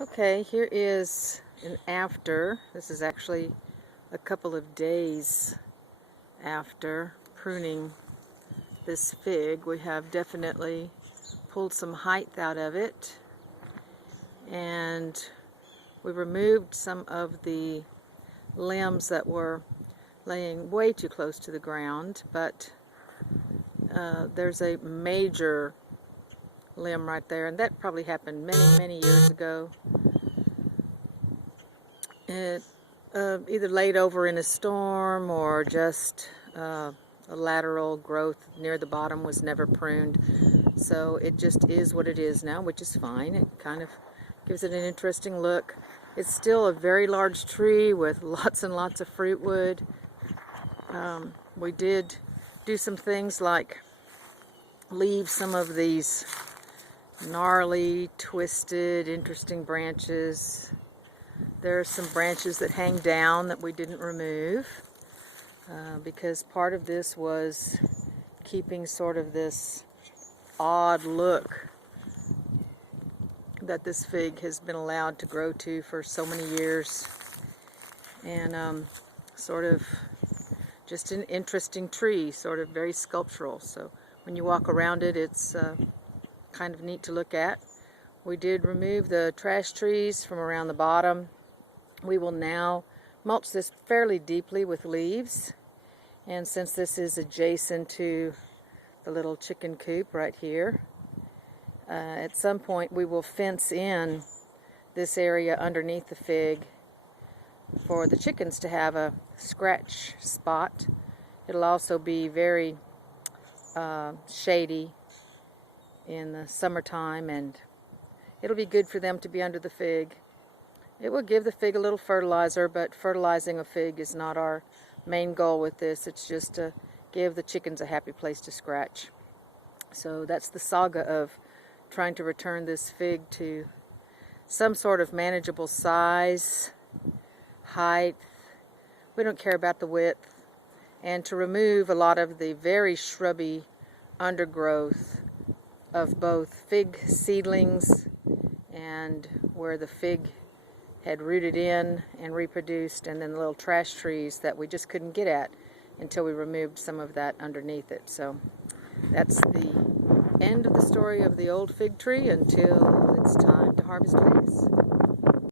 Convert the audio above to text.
Okay, here is an after. This is actually a couple of days after pruning this fig. We have definitely pulled some height out of it, and we removed some of the limbs that were laying way too close to the ground, but there's a major limb right there, and that probably happened many years ago. It either laid over in a storm or just a lateral growth near the bottom was never pruned. So it just is what it is now, which is fine. It kind of gives it an interesting look. It's still a very large tree with lots and lots of fruit wood. We did do some things like leave some of these gnarly, twisted, interesting branches. There are some branches that hang down that we didn't remove because part of this was keeping sort of this odd look that this fig has been allowed to grow to for so many years, and sort of just an interesting tree, sort of very sculptural. So when you walk around it, it's kind of neat to look at. We did remove the trash trees from around the bottom. We will now mulch this fairly deeply with leaves, and since this is adjacent to the little chicken coop right here, at some point we will fence in this area underneath the fig for the chickens to have a scratch spot. It'll also be very shady in the summertime, and it'll be good for them to be under the fig. It will give the fig a little fertilizer, but fertilizing a fig is not our main goal with this. It's just to give the chickens a happy place to scratch. So that's the saga of trying to return this fig to some sort of manageable size, height. We don't care about the width. And to remove a lot of the very shrubby undergrowth of both fig seedlings and where the fig had rooted in and reproduced, and then the little trash trees that we just couldn't get at until we removed some of that underneath it. So that's the end of the story of the old fig tree until it's time to harvest leaves.